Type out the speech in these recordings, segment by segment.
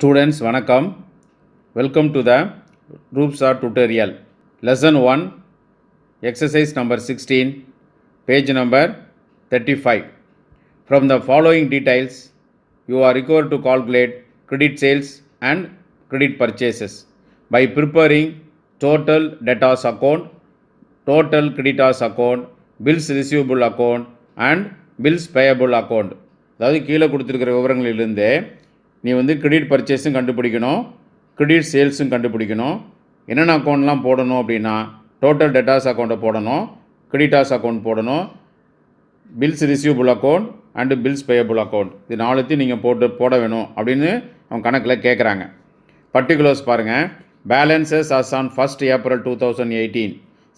Students, வணக்கம். Welcome to the RoopSA tutorial. Lesson 1, exercise number 16, page number 35. From the following details, you are required to calculate credit sales and credit purchases by preparing total debtors account, total creditors account, bills receivable account and bills payable account. அதாவது கீழே கொடுத்துருக்கிற விவரங்களிலிருந்து நீ credit பர்ச்சேஸும் கண்டுபிடிக்கணும், credit சேல்ஸும் கண்டுபிடிக்கணும். என்னென்ன அக்கௌண்ட்லாம் போடணும் அப்படின்னா total debtors அக்கௌண்ட்டை போடணும், கிரெடிட்டாஸ் அக்கௌண்ட் போடணும், bills receivable account and bills payable account. இது நாலுத்தையும் நீங்கள் போட வேணும் அப்படின்னு அவங்க கணக்கில் கேட்குறாங்க. பர்டிகுலர்ஸ் பாருங்கள். Balances as on 1st April 2018.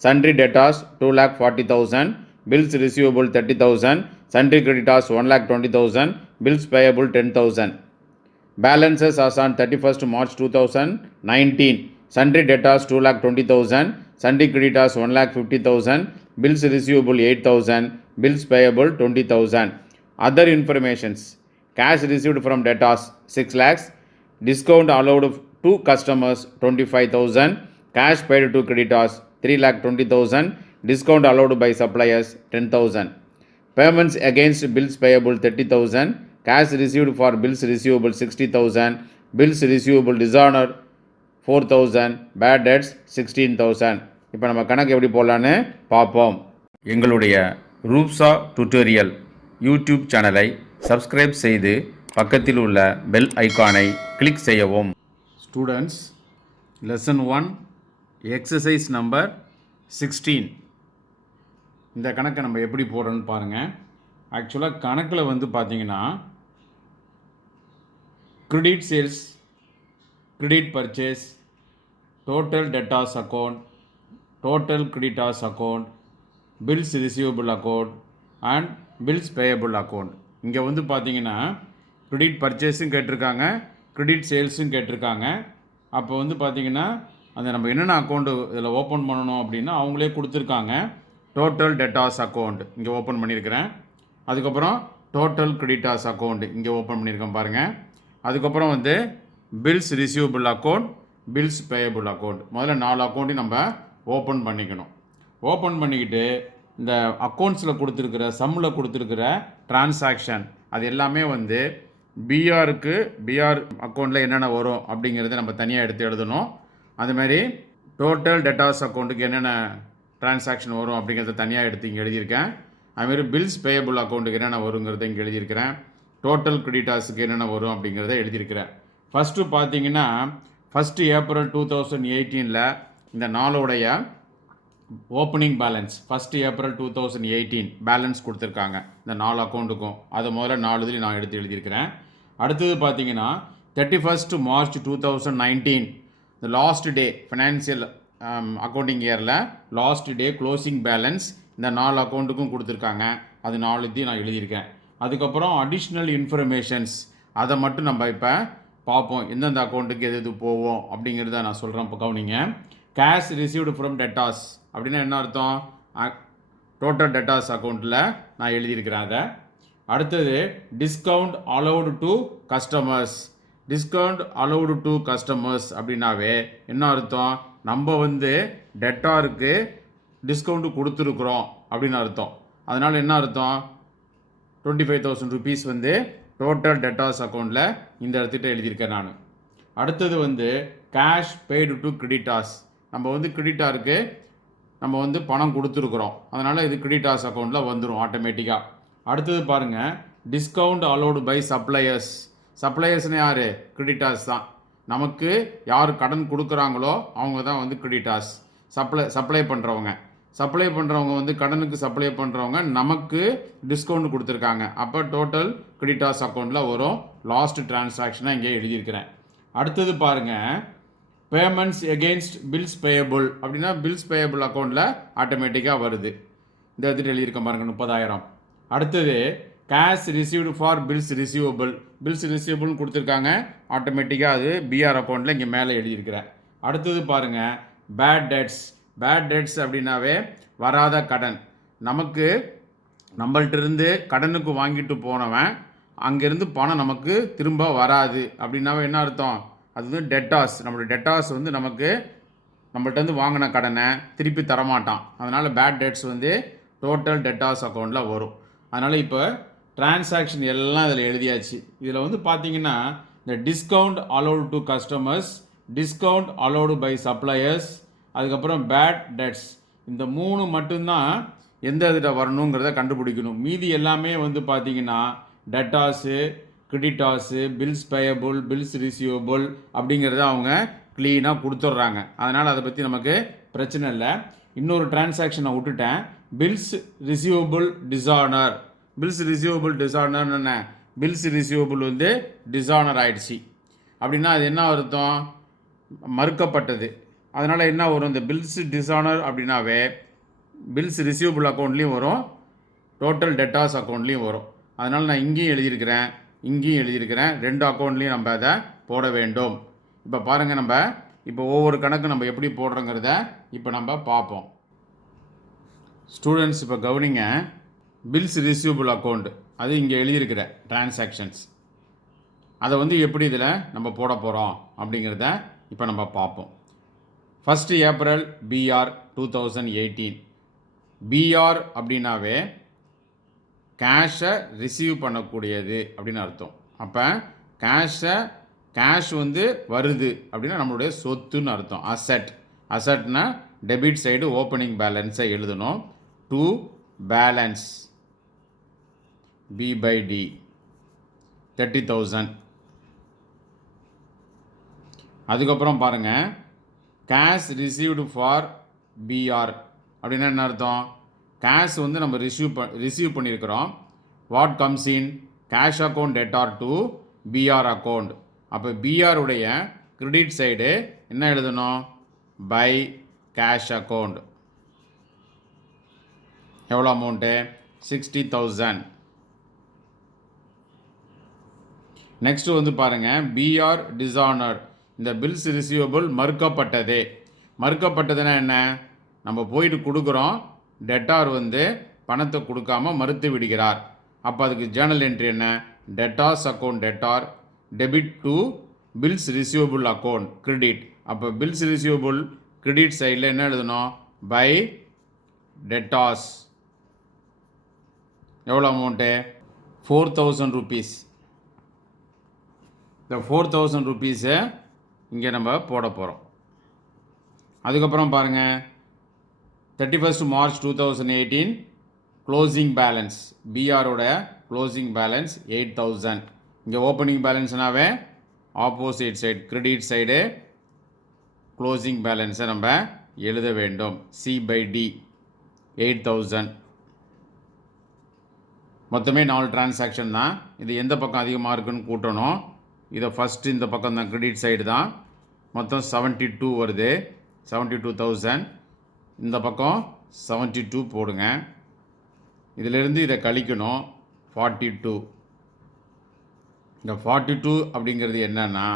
Sundry debtors 2,40,000, bills receivable 30,000, sundry creditors 1,20,000, bills payable 10,000. Balances as on 31st March 2019. Sundry debtors 2,20,000, sundry creditors 1,50,000, bills receivable 8,000, bills payable 20,000. Other informations: cash received from debtors 6 lakhs, discount allowed to customers 25,000, cash paid to creditors 3,20,000, discount allowed by suppliers 10,000. Payments against bills payable 30,000, cash received for bills receivable 60,000, bills receivable dishonored 4,000, bad debts 16,000. இப்போ நம்ம கணக்கு எப்படி போடலான்னு பார்ப்போம். எங்களுடைய ரூப்ஸா tutorial YouTube சேனலை subscribe செய்து பக்கத்தில் உள்ள பெல் ஐகானை கிளிக் செய்யவும். Students, lesson 1, exercise number 16. இந்த கணக்கை நம்ம எப்படி போடுறோன்னு பாருங்கள். ஆக்சுவலாக கணக்கில் பார்த்தீங்கன்னா credit sales, credit purchase, total debtors account, total creditors account, bills receivable account and bills payable account. இங்கே பார்த்தீங்கன்னா கிரெடிட் பர்ச்சேஸும் கேட்டிருக்காங்க, கிரெடிட் சேல்ஸும் கேட்டிருக்காங்க. அப்போ பார்த்தீங்கன்னா அந்த நம்ம என்னென்ன அக்கௌண்ட்டு இதில் ஓப்பன் பண்ணணும் அப்படின்னா அவங்களே கொடுத்துருக்காங்க. டோட்டல் டெட்டாஸ் அக்கௌண்ட் இங்கே ஓப்பன் பண்ணியிருக்கிறேன். அதுக்கப்புறம் டோட்டல் கிரெடிட்டாஸ் அக்கௌண்ட் இங்கே ஓப்பன் பண்ணியிருக்கேன் பாருங்கள். அதுக்கப்புறம் bills receivable account, bills payable account. முதல்ல 4 அக்கௌண்ட்டையும் நம்ம ஓப்பன் பண்ணிக்கணும். ஓப்பன் பண்ணிக்கிட்டு இந்த அக்கௌண்ட்ஸில் கொடுத்துருக்கிற சம்மில் கொடுத்துருக்கிற டிரான்சாக்ஷன் அது எல்லாமே பிஆருக்கு பிஆர் அக்கௌண்ட்டில் என்னென்ன வரும் அப்படிங்கிறத நம்ம தனியாக எடுத்து எழுதணும். அதுமாதிரி டோட்டல் டெட்டாஸ் அக்கௌண்ட்டுக்கு என்னென்ன டிரான்சாக்ஷன் வரும் அப்படிங்கிறத தனியாக எடுத்து இங்கே எழுதியிருக்கேன். அதுமாரி பில்ஸ் பேயபிள் அக்கௌண்ட்டுக்கு என்னென்ன வருங்கிறத இங்கே எழுதியிருக்கிறேன். டோட்டல் கிரெடிட்டாஸுக்கு என்னென்ன வரும் அப்படிங்கிறத எழுதியிருக்கிறேன். ஃபஸ்ட்டு பார்த்தீங்கன்னா 1st April 2018 இந்த நாளோடைய opening balance 1st April 2018 balance கொடுத்துருக்காங்க இந்த 4 அக்கௌண்ட்டுக்கும். அதை முதல்ல 4 இதுலேயும் நான் எடுத்து எழுதியிருக்கிறேன். அடுத்தது பார்த்தீங்கன்னா 31st March 2019 இந்த லாஸ்ட் டே ஃபினான்சியல் அக்கௌண்டிங் இயரில் லாஸ்ட் டே க்ளோசிங் பேலன்ஸ் இந்த 4 அக்கௌண்ட்டுக்கும் கொடுத்துருக்காங்க. அது 4 நான் எழுதியிருக்கேன். அதுக்கப்புறம் அடிஷ்னல் இன்ஃபர்மேஷன்ஸ் அதை மட்டும் நம்ம இப்போ பார்ப்போம். எந்தெந்த அக்கௌண்ட்டுக்கு எது போவோம் அப்படிங்கிறத நான் சொல்கிறேன். இப்போ கவனிங்க. கேஷ் ரிசீவ்டு ஃப்ரம் டெட்டாஸ் அப்படின்னா என்ன அர்த்தம்? டோட்டல் டெட்டாஸ் அக்கௌண்ட்டில் நான் எழுதியிருக்கிறேன் அதை. அடுத்தது discount allowed to customers. Discount allowed to customers அப்படின்னாவே என்ன அர்த்தம்? நம்ம டெட்டாருக்கு டிஸ்கவுண்ட்டு கொடுத்துருக்குறோம் அப்படின்னு அர்த்தம். அதனால் என்ன அர்த்தம்? 25,000 rupees டோட்டல் டெட்டாஸ் அக்கௌண்ட்டில் இந்த இடத்துக்கிட்ட எழுதியிருக்கேன் நான். அடுத்தது கேஷ் பெய்டு டு கிரெடிட்டாஸ். நம்ம கிரெடிட்டாருக்கு நம்ம பணம் கொடுத்துருக்குறோம். அதனால் இது கிரெடிட்டாஸ் அக்கௌண்ட்டில் வந்துடும் ஆட்டோமேட்டிக்காக. அடுத்தது பாருங்கள், டிஸ்கவுண்ட் அலோடு பை சப்ளையர்ஸ். சப்ளையர்ஸ்னு யார்? கிரெடிட்டாஸ் தான். நமக்கு யார் கடன் கொடுக்குறாங்களோ அவங்க தான் கிரெடிட்டாஸ். சப்ளை பண்ணுறவங்க கடனுக்கு சப்ளை பண்ணுறவங்க நமக்கு டிஸ்கவுண்ட் கொடுத்துருக்காங்க. அப்போ டோட்டல் கிரெடிட்டாஸ் அக்கௌண்ட்டில் வரும். லாஸ்ட் டிரான்சாக்ஷனாக இங்கே எழுதியிருக்கிறேன். அடுத்தது பாருங்கள், பேமெண்ட்ஸ் எகெயின்ஸ்ட் பில்ஸ் பேயபிள் அப்படின்னா பில்ஸ் பேயபிள் அக்கௌண்ட்டில் ஆட்டோமேட்டிக்காக வருது. இந்த இடத்துல எழுதியிருக்கேன் பாருங்கள் 30,000. அடுத்தது cash received for bills receivable. Bills ரிசீவபிள்னு கொடுத்துருக்காங்க. ஆட்டோமேட்டிக்காக அது பிஆர் அக்கௌண்ட்டில் இங்கே மேலே எழுதியிருக்கிறேன். அடுத்தது பாருங்கள், பேட் டெட்ஸ். பேட் டெட்ஸ் அப்படின்னாவே வராத கடன். நம்மள்கிட்ட கடனுக்கு வாங்கிட்டு போனவன் அங்கேருந்து பணம் நமக்கு திரும்ப வராது அப்படின்னாவே என்ன அர்த்தம்? அது வந்து டெட்டாஸ். நம்மளுடைய டெட்டாஸ் வந்து நமக்கு நம்மள்ட்டேருந்து வாங்கின கடனை திருப்பி தரமாட்டான். அதனால் பேட் டெட்ஸ் வந்து டோட்டல் டெட்டாஸ் அக்கௌண்ட்டில் வரும். அதனால் இப்போ டிரான்சாக்ஷன் எல்லாம் இதில் எழுதியாச்சு. இதில் வந்து பார்த்தீங்கன்னா இந்த discount allowed to customers, discount allowed by suppliers, அதுக்கப்புறம் பேட் டெட்ஸ், இந்த 3 மட்டும்தான் எந்த இதில் வரணுங்கிறத கண்டுபிடிக்கணும். மீதி எல்லாமே வந்து பார்த்தீங்கன்னா debtors, creditors, bills payable, bills receivable அப்படிங்கிறத அவங்க க்ளீனாக கொடுத்துட்றாங்க. அதனால் அதை பற்றி நமக்கு பிரச்சனை இல்லை. இன்னொரு டிரான்சாக்ஷனை விட்டுட்டேன். Bills receivable dishonour. Bills receivable டிஸானர்னு என்ன? பில்ஸ் ரிசீவபிள் வந்து டிஸானர் ஆயிடுச்சு அப்படின்னா அது என்ன அர்த்தம்? மறுக்கப்பட்டது. அதனால் என்ன வரும்? இந்த பில்ஸ் டிஸானர் அப்படின்னாவே பில்ஸ் ரிசீவபிள் அக்கௌண்ட்லேயும் வரும், டோட்டல் டெட்டாஸ் அக்கௌண்ட்லேயும் வரும். அதனால் நான் இங்கேயும் எழுதியிருக்கிறேன், இங்கேயும் எழுதியிருக்கிறேன். 2 அக்கௌண்ட்லேயும் நம்ம அதை போட வேண்டும். இப்போ பாருங்கள், நம்ம இப்போ ஒவ்வொரு கணக்கு நம்ம எப்படி போடுறோங்கிறத இப்போ நம்ம பார்ப்போம். ஸ்டூடெண்ட்ஸ் இப்போ கவனிங்க. பில்ஸ் ரிசீவபிள் அக்கௌண்ட் அது இங்கே எழுதியிருக்கிற டிரான்சாக்ஷன்ஸ், அதை வந்து எப்படி இதில் நம்ம போட போகிறோம் அப்படிங்கிறத இப்போ நம்ம பார்ப்போம். 1 ஏப்ரல் பிஆர் 2018. பிஆர் அப்படின்னாவே கேஷை ரிசீவ் பண்ணக்கூடியது அப்படின்னு அர்த்தம். அப்போ கேஷ் வந்து வருது அப்படின்னா நம்மளுடைய சொத்துன்னு அர்த்தம். அசட்னா டெபிட் சைடு ஓப்பனிங் பேலன்ஸை எழுதணும். To balance B/D 30,000. அதுக்கப்புறம் பாருங்கள், கேஷ் ரிசீவ்டு ஃபார் பிஆர் அப்படின்னா என்ன அர்த்தம்? கேஷ் வந்து நம்ம ரிசீவ் பண்ணியிருக்கிறோம். What comes in? Cash account debtor to BR account. அப்போ பிஆருடைய கிரெடிட் சைடு என்ன எழுதணும்? By cash account. எவ்வளோ அமௌண்ட்டு? 60,000. நெக்ஸ்ட்டு வந்து பாருங்கள், பிஆர் டிஸானர். இந்த பில்ஸ் ரிசீவபிள் மறுக்கப்பட்டது. மறுக்கப்பட்டதுன்னா என்ன? நம்ம போயிட்டு கொடுக்குறோம், டெட்டார் வந்து பணத்தை கொடுக்காமல் மறுத்து விடுகிறார். அப்போ அதுக்கு ஜேர்னல் என்ட்ரி என்ன? Debtors account debtor debit to bills receivable account credit. அப்போ பில்ஸ் ரிசீவபிள் கிரெடிட் சைடில் என்ன எழுதணும்? By debtors. எவ்வளோ அமௌண்ட்டு? 4,000 rupees. இந்த 4,000 rupees இங்கே நம்ம போட போகிறோம். அதுக்கப்புறம் பாருங்கள், 31 மார்ச் 2018 க்ளோசிங் பேலன்ஸ். பிஆரோட க்ளோசிங் பேலன்ஸ் 8,000. இங்கே ஓப்பனிங் பேலன்ஸ்னாவே opposite side credit side closing பேலன்ஸை நம்ம எழுத வேண்டும். C/D 8,000. மொத்தமே 4 டிரான்சாக்ஷன் தான். இது எந்த பக்கம் அதிகமாக இருக்குன்னு கூட்டணும். இதை ஃபஸ்ட்டு இந்த பக்கம் தான், கிரெடிட் சைடு தான். மொத்தம் 72 வருது, 72,000. இந்த பக்கம் 72 போடுங்க. இதிலிருந்து இதை கழிக்கணும், 42. இந்த 42 அப்படிங்கிறது என்னென்னா,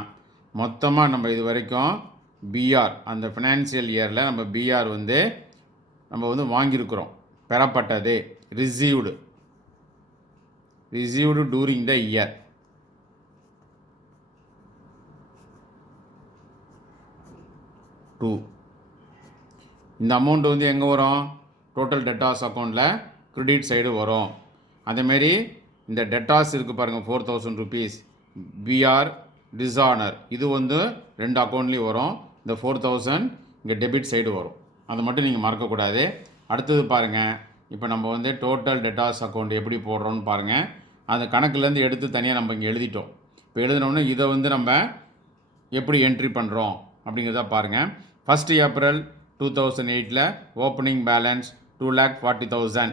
மொத்தமாக நம்ம இது வரைக்கும் பிஆர் அந்த ஃபினான்சியல் இயரில் நம்ம பிஆர் வந்து நம்ம வந்து வாங்கியிருக்கிறோம், பெறப்பட்டது, ரிசீவ்டு டூரிங் த இயர். இந்த அமௌண்ட் வந்து எங்கே வரும்? டோட்டல் டெட்டாஸ் அக்கௌண்ட்டில் கிரெடிட் சைடு வரும். அதேமாரி இந்த டெட்டாஸ் இருக்குது பாருங்கள், 4,000 rupees. பிஆர் டிஸானர் இது வந்து 2 அக்கௌண்ட்லேயும் வரும். இந்த 4,000 இங்கே டெபிட் சைடு வரும். அதை மட்டும் நீங்கள் மறக்கக்கூடாது. அடுத்தது பாருங்கள், இப்போ நம்ம வந்து டோட்டல் டெட்டாஸ் அக்கௌண்ட் எப்படி போடுறோன்னு பாருங்கள். அந்த கணக்குலேருந்து எடுத்து தனியாக நம்ம இங்கே எழுதிட்டோம். இப்போ எழுதினோடனே இதை வந்து நம்ம எப்படி என்ட்ரி பண்ணுறோம் அப்படிங்கிறத பாருங்கள். 1 ஏப்ரல் 2008 ஓப்பனிங் பேலன்ஸ் 2,40,000.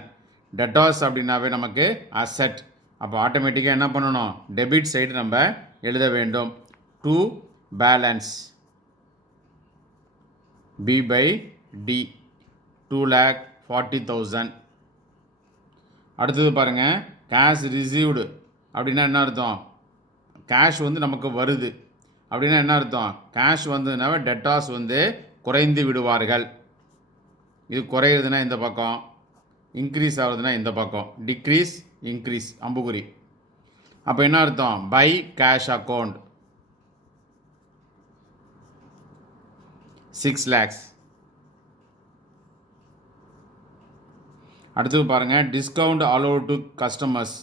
டெட்டாஸ் அப்படின்னாவே நமக்கு அசெட். அப்போ ஆட்டோமேட்டிக்காக என்ன பண்ணணும்? டெபிட் சைடு நம்ம எழுத வேண்டும். To balance B/D 2,40,000. அடுத்தது பாருங்கள், கேஷ் ரிசீவ்டு அப்படின்னா என்ன அர்த்தம்? கேஷ் வந்து நமக்கு வருது அப்படின்னா என்ன அர்த்தம்? கேஷ் வந்ததுனாவே டெட்டாஸ் வந்து குறைந்து விடுவார்கள். இது குறையிறதுனா இந்த பக்கம், இன்க்ரீஸ் ஆகுதுன்னா இந்த பக்கம், டிக்ரீஸ் இன்க்ரீஸ் அம்புகுறி. அப்போ என்ன அர்த்தம்? By cash account 6 lakhs. அடுத்தது பாருங்கள், டிஸ்கவுண்ட் அலோவ் டு கஸ்டமர்ஸ்.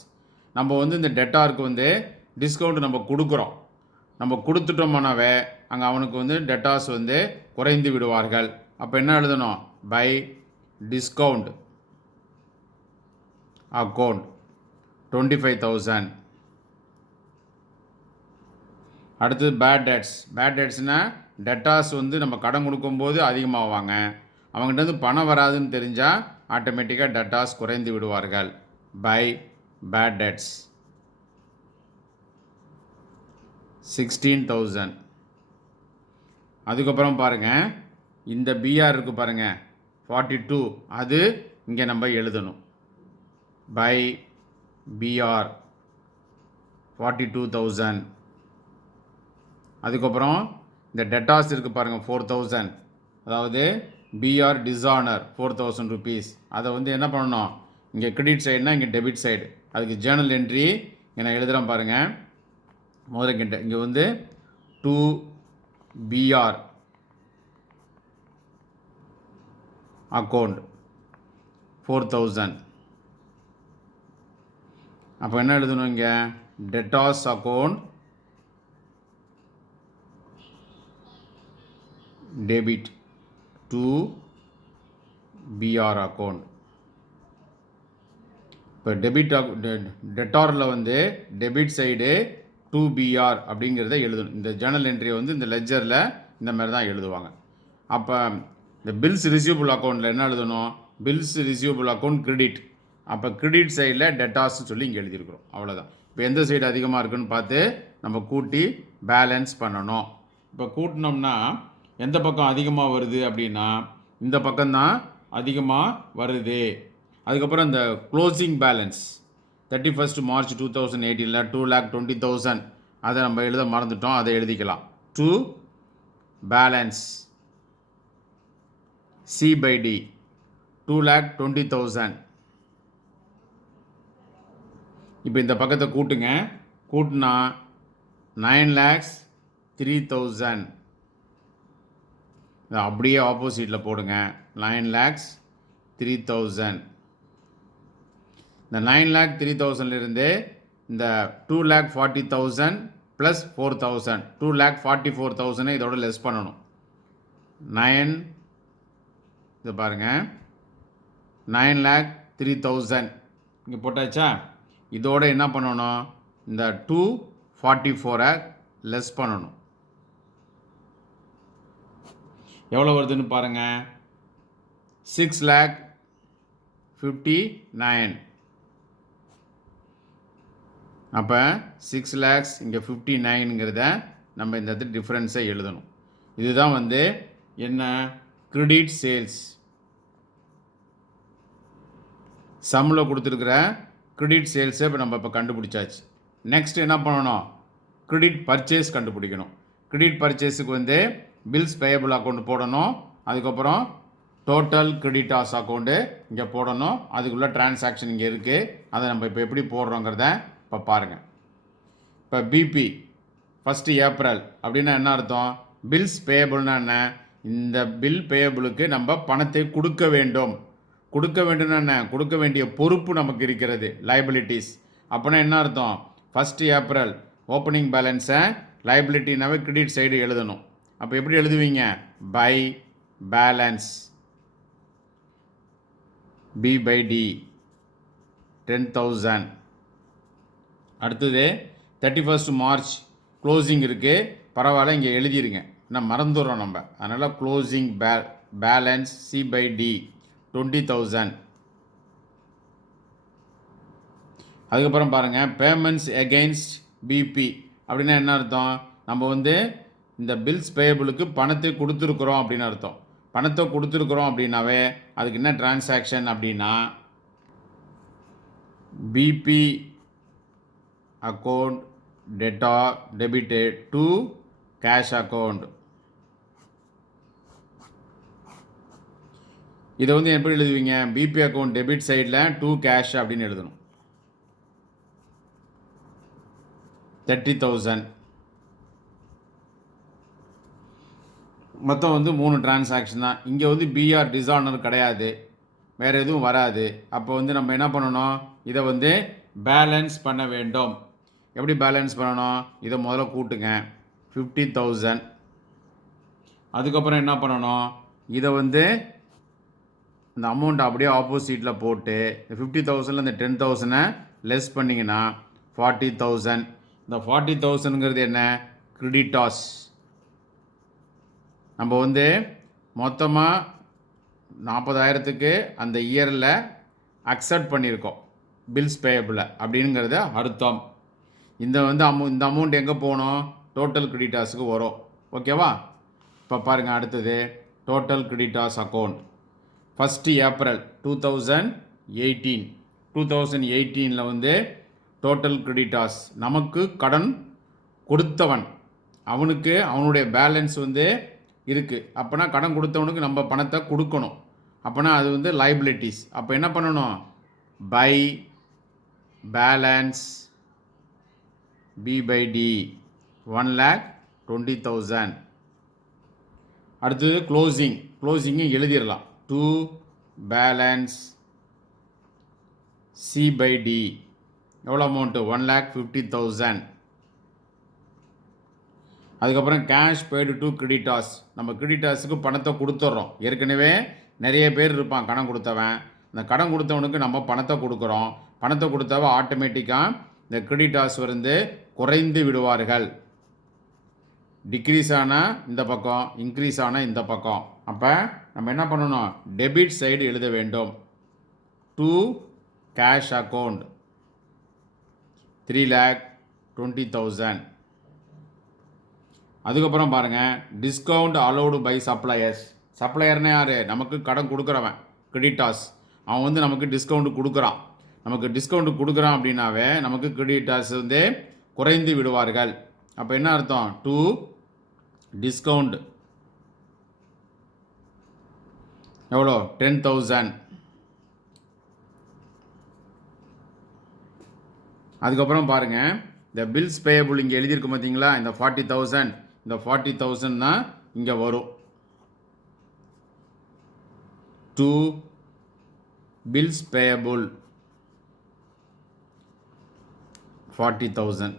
நம்ம வந்து இந்த டெட்டாருக்கு வந்து டிஸ்கவுண்ட் நம்ம கொடுக்குறோம். நம்ம கொடுத்துட்டோம்னாவே அங்கே அவனுக்கு வந்து டெட்டாஸ் வந்து குறைந்து விடுவார்கள். அப்போ என்ன எழுதணும்? By discount account 25,000. அடுத்தது பேட் டெட்ஸ். பேட் டெட்ஸ்னால் டெட்டாஸ் வந்து நம்ம கடன் கொடுக்கும்போது அதிகமாகுவாங்க. அவங்ககிட்ட வந்து பணம் வராதுன்னு தெரிஞ்சால் ஆட்டோமேட்டிக்காக டெட்டாஸ் குறைந்து விடுவார்கள். By bad debts 16,000. அதுக்கப்புறம் பாருங்கள், இந்த பிஆர் இருக்குது பாருங்கள் 42, அது இங்கே நம்ம எழுதணும். By BR 42,000. அதுக்கப்புறம் இந்த டெட்டாஸ் இருக்குது பாருங்கள் 4,000, அதாவது பிஆர் டிஸானர் 4,000 rupees. அதை வந்து என்ன பண்ணணும்? இங்கே கிரெடிட் சைடுனா இங்கே டெபிட் சைடு. அதுக்கு ஜேர்னல் என்ட்ரி இங்கே நான் எழுதுகிறேன் பாருங்கள். முதல்ல இங்கே வந்து 2 பிஆர் அக்கௌண்ட் 4,000. அப்போ என்ன எழுதணும்? இங்கே debtors account debit to BR account. இப்போ டெட்டாரில் வந்து டெபிட் சைடு 2 பிஆர் அப்படிங்கிறத எழுதணும். இந்த ஜேர்னல் என்ட்ரியை வந்து இந்த லெஜரில் இந்த மாதிரி தான் எழுதுவாங்க. அப்போ இந்த பில்ஸ் ரிசீவபிள் அக்கௌண்ட்டில் என்ன எழுதணும்? Bills receivable account credit. அப்போ கிரெடிட் சைடில் டெட்டாஸ்ன்னு சொல்லி இங்கே எழுதியிருக்கிறோம். அவ்வளோதான். இப்போ எந்த சைடு அதிகமாக இருக்குன்னு பார்த்து நம்ம கூட்டி பேலன்ஸ் பண்ணணும். இப்போ கூட்டினோம்னா எந்த பக்கம் அதிகமாக வருது அப்படின்னா இந்த பக்கம்தான் அதிகமாக வருது. அதுக்கப்புறம் இந்த க்ளோசிங் பேலன்ஸ் 31st March 2018 2,20,000 அதை நம்ம எழுத மறந்துட்டோம், அதை எழுதிக்கலாம். To balance C by D 2,20,000. இப்போ இந்த பக்கத்தை கூட்டுங்க. கூட்டினா 9,03,000. அப்படியே ஆப்போசிட்டில் போடுங்க. 9,03,000. இந்த 9,03,000 இந்த 2,40,000 ப்ளஸ் 4,000 2,44,000 இதோட லெஸ் பண்ணணும். 9 இது பாருங்கள் 9,03,000 இங்கே போட்டாச்சா? இதோட என்ன பண்ணணும்? இந்த 244 லெஸ் பண்ணணும். எவ்வளோ வருதுன்னு பாருங்கள். 6,59,000. அப்போ 6 lakhs இங்கே 59ங்கிறத நம்ம இந்த இடத்துல டிஃப்ரென்ஸை எழுதணும். இதுதான் வந்து என்ன? Credit sales. சம்மில் கொடுத்துருக்குற கிரெடிட் சேல்ஸை இப்போ நம்ம கண்டுபிடிச்சாச்சு. நெக்ஸ்ட் என்ன பண்ணணும்? கிரெடிட் பர்ச்சேஸ் கண்டுபிடிக்கணும். கிரெடிட் பர்ச்சேஸுக்கு வந்து பில்ஸ் பேயபிள் அக்கௌண்ட் போடணும். அதுக்கப்புறம் டோட்டல் கிரெடிட்டார்ஸ் அக்கௌண்ட்டு இங்கே போடணும். அதுக்குள்ளே டிரான்சாக்ஷன் இங்கே இருக்குது. அதை நம்ம இப்போ எப்படி போடுறோங்கிறத இப்போ பாருங்கள். இப்போ பிபி 1 April அப்படின்னா என்ன அர்த்தம்? பில்ஸ் பேயபிள்னா என்ன? இந்த பில் பேயபிளுக்கு நம்ம பணத்தை கொடுக்க வேண்டும். கொடுக்க வேண்டும்னா என்ன? கொடுக்க வேண்டிய பொறுப்பு நமக்கு இருக்கிறது, லைபிலிட்டிஸ். அப்போனா என்ன அர்த்தம்? 1 April ஓப்பனிங் பேலன்ஸை லைபிலிட்டினாவே கிரெடிட் சைடு எழுதணும். அப்போ எப்படி எழுதுவீங்க? By balance B by D 10,000. அடுத்தது 31st March க்ளோசிங் இருக்குது. பரவாயில்ல, இங்கே எழுதிருங்க, நான் மறந்துடுறோம் நம்ம. அதனால் closing balance C by D 20,000. அதுக்கப்புறம் பாருங்கள், பேமெண்ட்ஸ் எகெயின்ஸ்ட் பிபி அப்படின்னா என்ன அர்த்தம்? நம்ம வந்து இந்த பில்ஸ் பேயபிளுக்கு பணத்தை கொடுத்துருக்குறோம் அப்படின்னு அர்த்தம். பணத்தை கொடுத்துருக்குறோம் அப்படின்னாவே அதுக்கு என்ன டிரான்சாக்ஷன் அப்படின்னா BP account debited to cash account. இதை வந்து எப்படி எழுதுவீங்க? பிபி அக்கௌண்ட் டெபிட் சைடில் டு கேஷ் அப்படின்னு எழுதணும். 30,000. மொத்தம் வந்து 3 டிரான்சாக்ஷன் தான். இங்கே வந்து பிஆர் டிஸானர் கிடையாது, வேறு எதுவும் வராது. அப்போ வந்து நம்ம என்ன பண்ணணும், இதை வந்து பேலன்ஸ் பண்ண வேண்டும். எப்படி பேலன்ஸ் பண்ணணும், இதை முதல்ல கூட்டுங்க 50,000. அதுக்கப்புறம் என்ன பண்ணணும், இதை வந்து இந்த அமௌண்ட் அப்படியே ஆப்போசிட்டில் போட்டு 50,000ல் இந்த 10,000 லெஸ் பண்ணிங்கன்னா 40,000. இந்த 40,000ங்கிறது என்ன, கிரெடிட்டாஸ். நம்ம வந்து மொத்தமாக 40,000க்கு அந்த இயரில் அக்செப்ட் பண்ணியிருக்கோம் பில்ஸ் பேயபிள் அப்படிங்கிறத அர்த்தம். இந்த வந்து இந்த அமௌண்ட் எங்கே போகணும், டோட்டல் கிரெடிட்டாஸுக்கு வரும். ஓகேவா? இப்போ பாருங்கள், அடுத்தது டோட்டல் கிரெடிட்டாஸ் அக்கௌண்ட் 1 ஏப்ரல் 2018. 2018 வந்து டோட்டல் கிரெடிட்டாஸ், நமக்கு கடன் கொடுத்தவன் அவனுக்கு அவனுடைய பேலன்ஸ் வந்து இருக்குது. அப்போனா கடன் கொடுத்தவனுக்கு நம்ம பணத்தை கொடுக்கணும். அப்போனா அது வந்து லைபிலிட்டிஸ். அப்போ என்ன பண்ணணும், பை பேலன்ஸ் B/D 1,20,000. அடுத்தது க்ளோசிங்கு எழுதிடலாம். டு பேலன்ஸ் C/D எவ்வளோ அமௌண்ட்டு, 1,50,000. அதுக்கப்புறம் கேஷ் பெய்டு டு கிரெடிட்டாஸ், நம்ம கிரெடிட்டாஸுக்கு பணத்தை கொடுத்துட்றோம். ஏற்கனவே நிறைய பேர் இருப்பான் கடன் கொடுத்தவன், இந்த கடன் கொடுத்தவனுக்கு நம்ம பணத்தை கொடுக்குறோம். பணத்தை கொடுத்தவ ஆட்டோமேட்டிக்காக இந்த கிரெடிட்டாஸ் வந்து குறைந்து விடுவார்கள். டிக்ரீஸ் ஆனால் இந்த பக்கம், இன்க்ரீஸ் ஆனால் இந்த பக்கம். அப்போ நம்ம என்ன பண்ணணும், டெபிட் சைடு எழுத வேண்டும். To cash account 3,20,000. அதுக்கப்புறம் பாருங்கள், டிஸ்கவுண்ட் அலோடு பை சப்ளையர்ஸ். சப்ளையர்னே யார், நமக்கு கடன் கொடுக்குறவன் கிரெடிட்டாஸ். அவன் வந்து நமக்கு டிஸ்கவுண்ட் கொடுக்குறான். நமக்கு டிஸ்கவுண்ட் கொடுக்குறான் அப்படின்னாவே நமக்கு கிரெடிட்டாஸ் வந்து குறைந்து விடுவார்கள். அப்போ என்ன அர்த்தம், டு டிஸ்கவுண்ட் எவ்வளோ, 10,000. அதுக்கப்புறம் பாருங்கள், இந்த பில்ஸ் பேயபிள் இங்கே எழுதியிருக்கு பார்த்தீங்களா, இந்த 40,000, இந்த 40,000 தான் இங்கே வரும். To bills payable 40,000.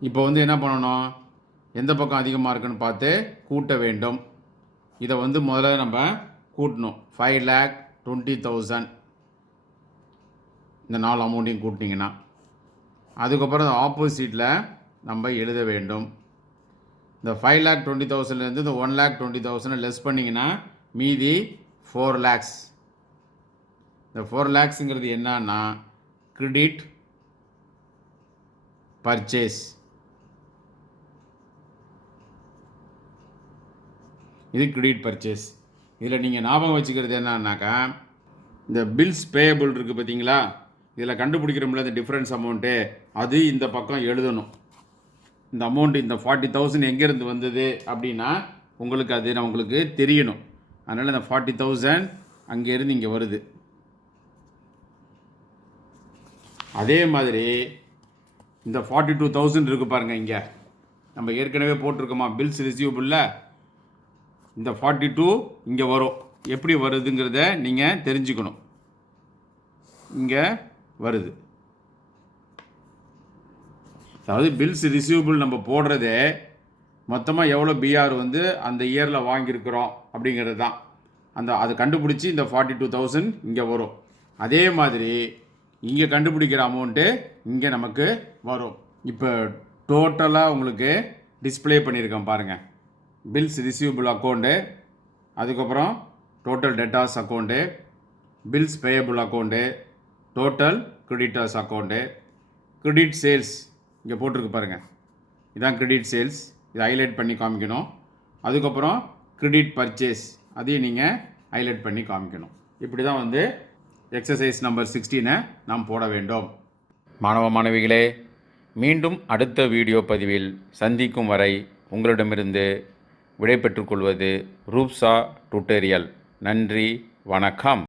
இப்போ வந்து என்ன பண்ணணும், எந்த பக்கம் அதிகமாக இருக்குன்னு பார்த்து கூட்ட வேண்டும். இதை வந்து முதல்ல நம்ம கூட்டணும். 5,20,000 இந்த 4 அமௌண்ட்டையும் கூட்டிங்கன்னா, அதுக்கப்புறம் ஆப்போசிட்டில் நம்ம எழுத வேண்டும். இந்த 5,20,000லேருந்து இந்த 1,20,000 லெஸ் பண்ணிங்கன்னா மீதி 4 lakhs. இந்த 4 lakhsங்கிறது என்னன்னா கிரெடிட் பர்ச்சேஸ். இது கிரெடிட் பர்ச்சேஸ். இதில் நீங்கள் ஞாபகம் வச்சுக்கிறது என்னன்னாக்கா, இந்த பில்ஸ் பேயபிள் இருக்குது பார்த்தீங்களா, இதில் கண்டுபிடிக்கிறோம்ல இந்த டிஃப்ரென்ஸ் அமௌண்ட்டு, அது இந்த பக்கம் எழுதணும். இந்த அமௌண்ட்டு இந்த 40,000 எங்கேருந்து வந்தது அப்படின்னா உங்களுக்கு அது நான் உங்களுக்கு தெரியணும். அதனால் இந்த 40,000 அங்கேருந்து இங்கே வருது. அதே மாதிரி இந்த 42,000 இருக்குது பாருங்கள், இங்கே நம்ம ஏற்கனவே போட்டிருக்கோமா பில்ஸ் ரிசீவபிளில், இந்த 42 இங்கே வரும். எப்படி வருதுங்கிறத நீங்கள் தெரிஞ்சுக்கணும். இங்கே வருது, அதாவது பில்ஸ் ரிசீவபிள் நம்ம போடுறதே மொத்தமாக எவ்வளோ பிஆர் வந்து அந்த இயரில் வாங்கியிருக்கிறோம் அப்படிங்கிறது தான். அதை கண்டுபிடிச்சி இந்த 42,000 இங்கே வரும். அதே மாதிரி இங்கே கண்டுபிடிக்கிற அமௌண்ட்டு இங்கே நமக்கு வரும். இப்போ டோட்டலாக உங்களுக்கு டிஸ்பிளே பண்ணியிருக்கேன் பாருங்கள். பில்ஸ் ரிசீவபிள் அக்கௌண்ட்டு, அதுக்கப்புறம் total debtors account, bills payable account, total creditors account, credit sales இங்கே போட்டிருக்கு பாருங்கள். இதான் கிரெடிட் சேல்ஸ், இதை ஹைலைட் பண்ணி காமிக்கணும். அதுக்கப்புறம் கிரெடிட் பர்ச்சேஸ், அதையும் நீங்கள் ஹைலைட் பண்ணி காமிக்கணும். இப்படி தான் வந்து எக்ஸசைஸ் நம்பர் 16 நாம் போட வேண்டும். மாணவ மாணவிகளே, மீண்டும் அடுத்த வீடியோ பதிவில் சந்திக்கும் வரை உங்களிடமிருந்து விடை பெற்றுக்கொள்வது ரூப்சா டுட்டோரியல். நன்றி, வணக்கம்.